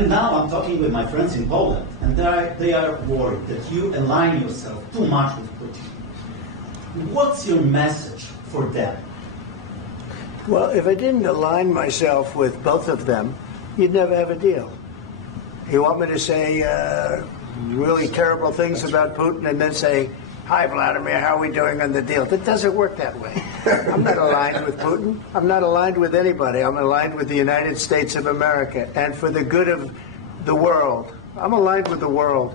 And now I'm talking with my friends in Poland, and they are worried that you align yourself too much with Putin. What's your message for them? Well, if I didn't align myself with both of them, you'd never have a deal. You want me to say really terrible things about Putin and then say, "Hi, Vladimir, how are we doing on the deal?" That doesn't work that way. I'm not aligned with Putin. I'm not aligned with anybody. I'm aligned with the United States of America. And for the good of the world, I'm aligned with the world.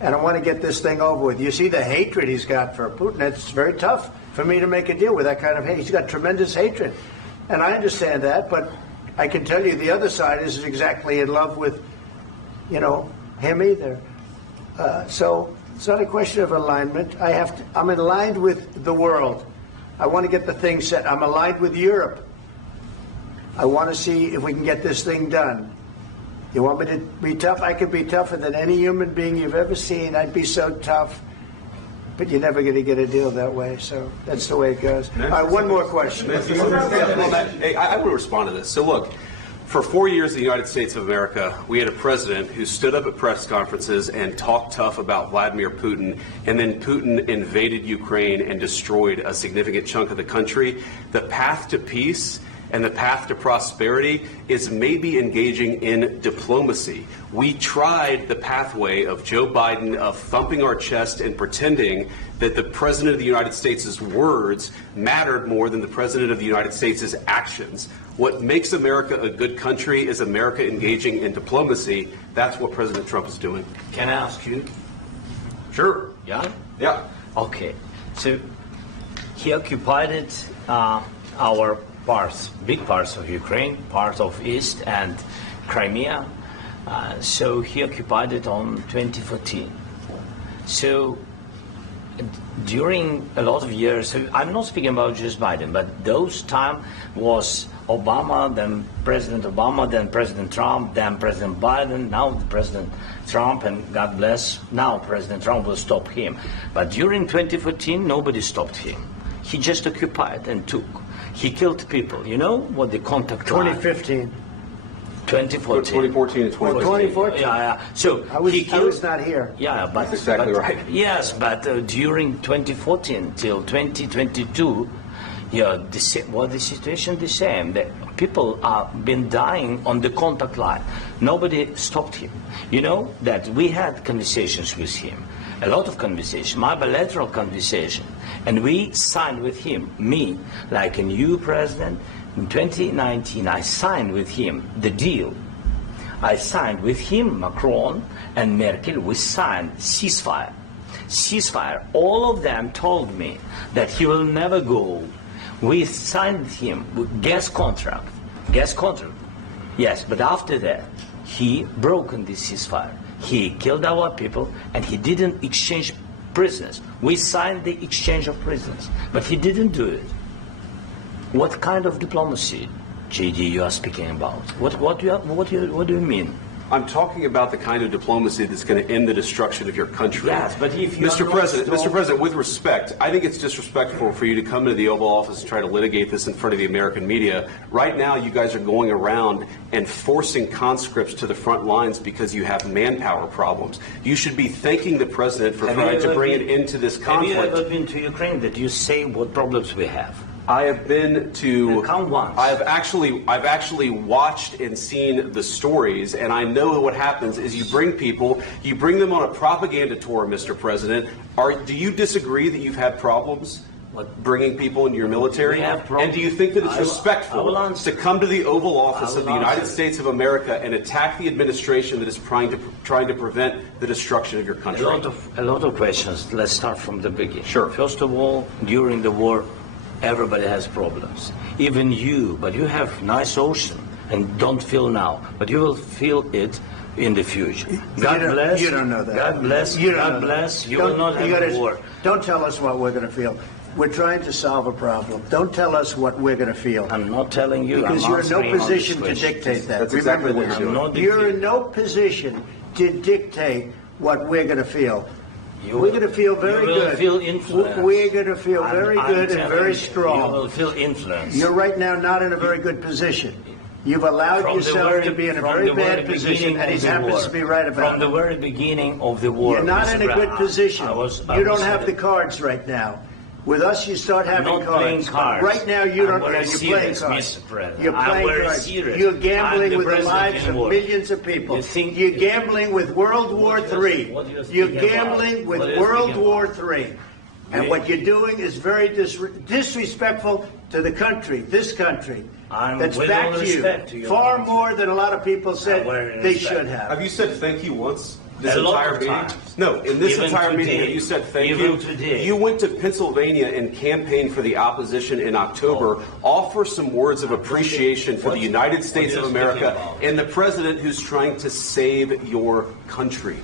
And I want to get this thing over with. You see the hatred he's got for Putin. It's very tough for me to make a deal with that kind of hate. He's got tremendous hatred. And I understand that, but I can tell you the other side isn't exactly in love with, him either. So it's not a question of alignment. I'm aligned with the world. I want to get the thing set. I'm aligned with Europe. I want to see if we can get this thing done. You want me to be tough? I could be tougher than any human being you've ever seen. I'd be so tough. But you're never going to get a deal that way. So that's the way it goes. All right, one more question. Hey, I will respond to this. So look, for 4 years in the United States of America, we had a president who stood up at press conferences and talked tough about Vladimir Putin, and then Putin invaded Ukraine and destroyed a significant chunk of the country. The path to peace and the path to prosperity is maybe engaging in diplomacy. We tried the pathway of Joe Biden of thumping our chest and pretending that the President of the United States' words mattered more than the President of the United States' actions. What makes America a good country is America engaging in diplomacy. That's what President Trump is doing. Can I ask you? Sure. Yeah? Yeah. Okay. So he occupied our parts, big parts of Ukraine, part of East and Crimea. So he occupied it on 2014. So during a lot of years, so I'm not speaking about just Biden, but those time was Obama, then President Obama, then President Trump, then President Biden, now President Trump, and God bless, now President Trump will stop him. But during 2014, nobody stopped him. He just occupied and took. He killed people. You know what the contact 2015. 2014 and 2015. 2014. Yeah. So I was not here. Yeah, but that's exactly right. Yes, but during 2014 till 2022, the situation the same. The people have been dying on the contact line. Nobody stopped him. You know that we had conversations with him, a lot of conversation, my bilateral conversation, and we signed with him, me, like a new president. In 2019, I signed with him the deal. I signed with him, Macron and Merkel, we signed ceasefire. Ceasefire. All of them told me that he will never go. We signed with him with gas contract. Gas contract. Yes, but after that, he broken this ceasefire. He killed our people and he didn't exchange prisoners. We signed the exchange of prisoners, but he didn't do it. What kind of diplomacy, JD, you are speaking about? What do you mean? I'm talking about the kind of diplomacy that's going to end the destruction of your country. Yes, but if you Mr. President, with respect, I think it's disrespectful for you to come into the Oval Office and try to litigate this in front of the American media. Right now, you guys are going around and forcing conscripts to the front lines because you have manpower problems. You should be thanking the President for trying to bring an end to this conflict. Have you ever been to Ukraine that you say what problems we have? I have been to. Count once. I've actually watched and seen the stories, and I know what happens is you bring them on a propaganda tour, Mr. President. Do you disagree that you've had problems bringing people into your military? And do you think that it's respectful to come to the Oval Office of the United States of America and attack the administration that is trying to prevent the destruction of your country? A lot of questions. Let's start from the beginning. Sure. First of all, during the war, everybody has problems, even you, but you have nice ocean and don't feel now, but you will feel it in the future. God bless. You don't know that. God bless. God bless. You will not have a war. Don't tell us what we're going to feel. We're trying to solve a problem. Don't tell us what we're going to feel. I'm not telling you. Because you're in no position to dictate that. That's exactly what you're doing. You're in no position to dictate what we're going to feel. We're going to feel very good. You will feel influence. We're going to feel very good and very strong. You will feel influence. You're right now not in a very good position. You've allowed From the yourself very- to be in a from very the very bad position, beginning and he of the happens war. to be right about From the it. very beginning of the war. You're not Mr. in a good Brown, position. I You was don't have the cards right now. With us, you start having not playing cards. cards. But right now, you I'm don't. very You're playing serious, cards. Mr. President. You're I'm playing very cards. serious. You're I'm gambling the with the president lives in of war. millions of people. You think- You're gambling with World War What do you- III. what do you You're speak about? gambling with What do you World speak War about? III. And We- what you're doing is very disrespectful to the country, this country. I'm That's with back all to you. respect to your Far country. more than a lot of people said I'm very they respect. should have. Have you said thank you once this A lot entire of meeting? times. No, in this Even entire meeting, today. have you said thank Even you? today. You went to Pennsylvania and campaigned for the opposition in October. Offer some words of appreciation for the United States what of are you America speaking about? and the president who's trying to save your country.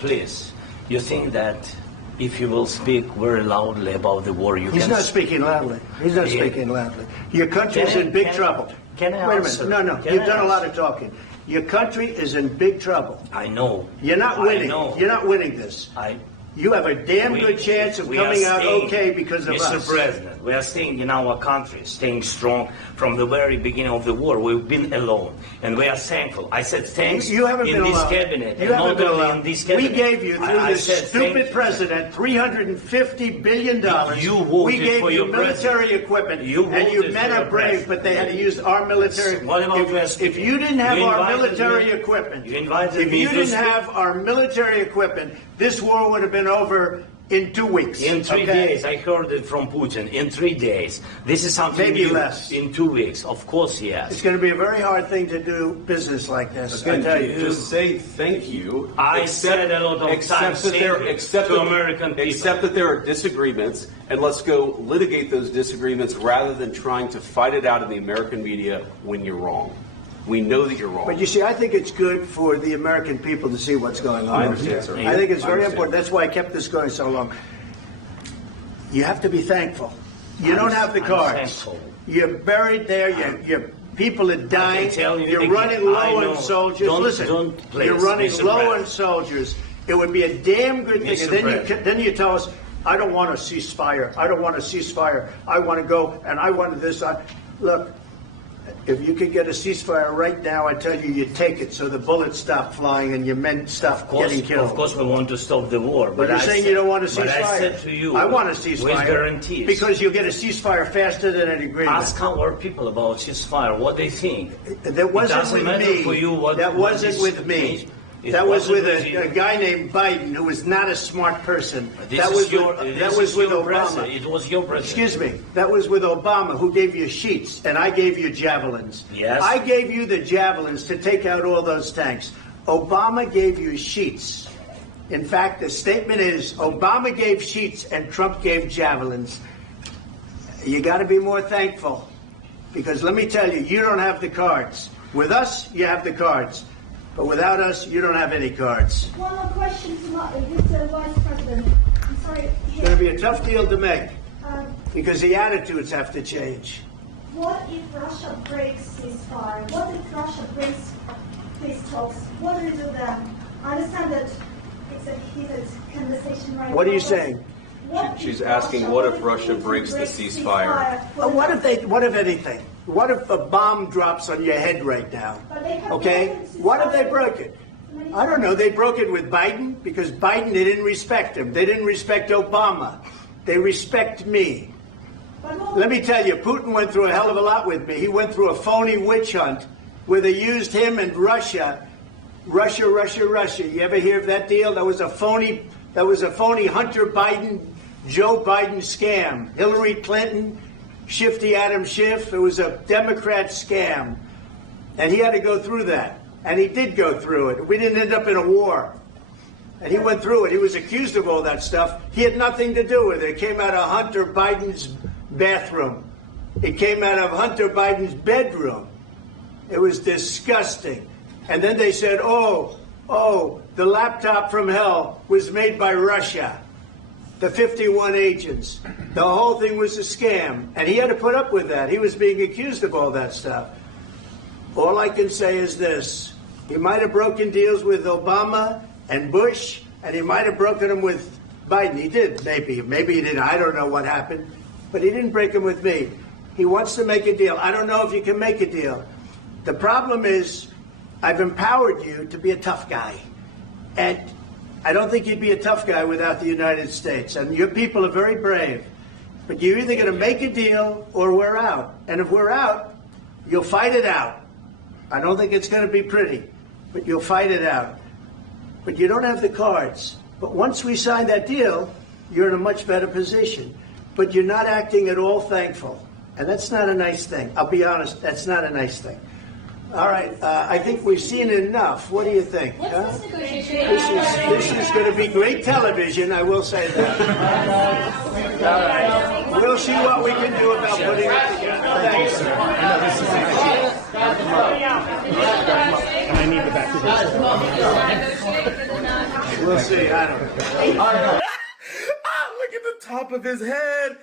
Please, you think that if you will speak very loudly about the war, you He's can... not speaking loudly. He's not Yeah. speaking loudly. Your country's Can I- in big can I- trouble. can I Wait a answer? minute. No. Can You've I done a lot answer? of talking. Your country is in big trouble. I know. You're not winning. I know. You're not winning this. You have a damn We- good chance of we coming are out staying- okay because of Mr. us. President, we are staying in our country, staying strong from the very beginning of the war. We've been alone, and we are thankful. I said thanks You haven't in been this alone. cabinet, You and haven't not been only alone. in this We cabinet. gave you, through I this said stupid thank you. president, $350 billion. You voted we gave for you your military president. equipment, You and you voted men for are your brave, president. but they had to use our military. What about If you didn't have You our invited military me- equipment, you invited if me you to didn't speak- have our military equipment, this war would have been over in 2 weeks. In 3 okay? days, I heard it from Putin. In 3 days, this is something Maybe new. less. In 2 weeks, of course, yes. It's going to be a very hard thing to do business like this. I tell you. Just say thank you. I said a lot of except times that there, thank you except to that- American people. Except that there are disagreements, and let's go litigate those disagreements rather than trying to fight it out in the American media when you're wrong. We know that you're wrong. But you see, I think it's good for the American people to see what's going on. I understand, sir. I think it's I very understand. important. That's why I kept this going so long. You have to be thankful. You don't have the I'm cards. thankful. You're buried there. Your people are dying. tell you You're again, running I low know. on soldiers. Don't- Listen, don't please, you're running Mr. low President. on soldiers. It would be a damn good thing. Mr. And then President. then you tell us, I don't want a ceasefire. I don't want a ceasefire. I want to go and I want this. Look. If you could get a ceasefire right now, I tell you, you take it so the bullets stop flying and your men stop getting killed. Of course, we want to stop the war. But you're I saying said- you don't want a ceasefire. But I said to you, I want a ceasefire. with guarantees. Because you'll get a ceasefire faster than an agreement. Ask our people about ceasefire, what they think. That wasn't doesn't with matter me. for you what- that what wasn't is- with me. It That was wasn't with with you. a guy named Biden, who was not a smart person. This That is was your, with, this that was is with your Obama. president. It was your president. Excuse me. That was with Obama, who gave you sheets, and I gave you javelins. Yes. I gave you the javelins to take out all those tanks. Obama gave you sheets. In fact, the statement is Obama gave sheets and Trump gave javelins. You got to be more thankful, because let me tell you, you don't have the cards. With us, you have the cards. But without us, you don't have any cards. One more question to Mr. Vice President. I'm sorry. It's going to be a tough deal to make, Um, because the attitudes have to change. what if Russia breaks ceasefire? What if Russia breaks peace talks? What do we do then? I understand that it's a heated conversation right now. What are you but saying? what She's if asking, what if it Russia Putin breaks the breaks ceasefire? What if anything? What if a bomb drops on your head right now? But they have Okay? broken ceasefire. What if they broke it? I don't know. They broke it with Biden because Biden, they didn't respect him. They didn't respect Obama. They respect me. But what- Let me tell you, Putin went through a hell of a lot with me. He went through a phony witch hunt where they used him and Russia. Russia. You ever hear of that deal? That was a phony Hunter Biden, Joe Biden scam. Hillary Clinton, Shifty Adam Schiff. It was a Democrat scam. And he had to go through that. And he did go through it. We didn't end up in a war. And he went through it. He was accused of all that stuff. He had nothing to do with it. It came out of Hunter Biden's bathroom. It came out of Hunter Biden's bedroom. It was disgusting. And then they said, oh, the laptop from hell was made by Russia. The 51 agents. The whole thing was a scam. And he had to put up with that. He was being accused of all that stuff. All I can say is this. He might have broken deals with Obama and Bush, and he might have broken them with Biden. He did, maybe. Maybe he didn't. I don't know what happened. But he didn't break them with me. He wants to make a deal. I don't know if you can make a deal. The problem is I've empowered you to be a tough guy. And I don't think you'd be a tough guy without the United States. And your people are very brave. But you're either going to make a deal or we're out. And if we're out, you'll fight it out. I don't think it's going to be pretty, but you'll fight it out. But you don't have the cards. But once we sign that deal, you're in a much better position. But you're not acting at all thankful. And that's not a nice thing. I'll be honest, that's not a nice thing. All right, I think we've seen enough. What do you think? What's this negotiation? This is going to be great television, I will say that. All right. We'll see what we can do about putting it together. Thanks, sir. And I need the back of We'll see. I don't know. Look at the top of his head.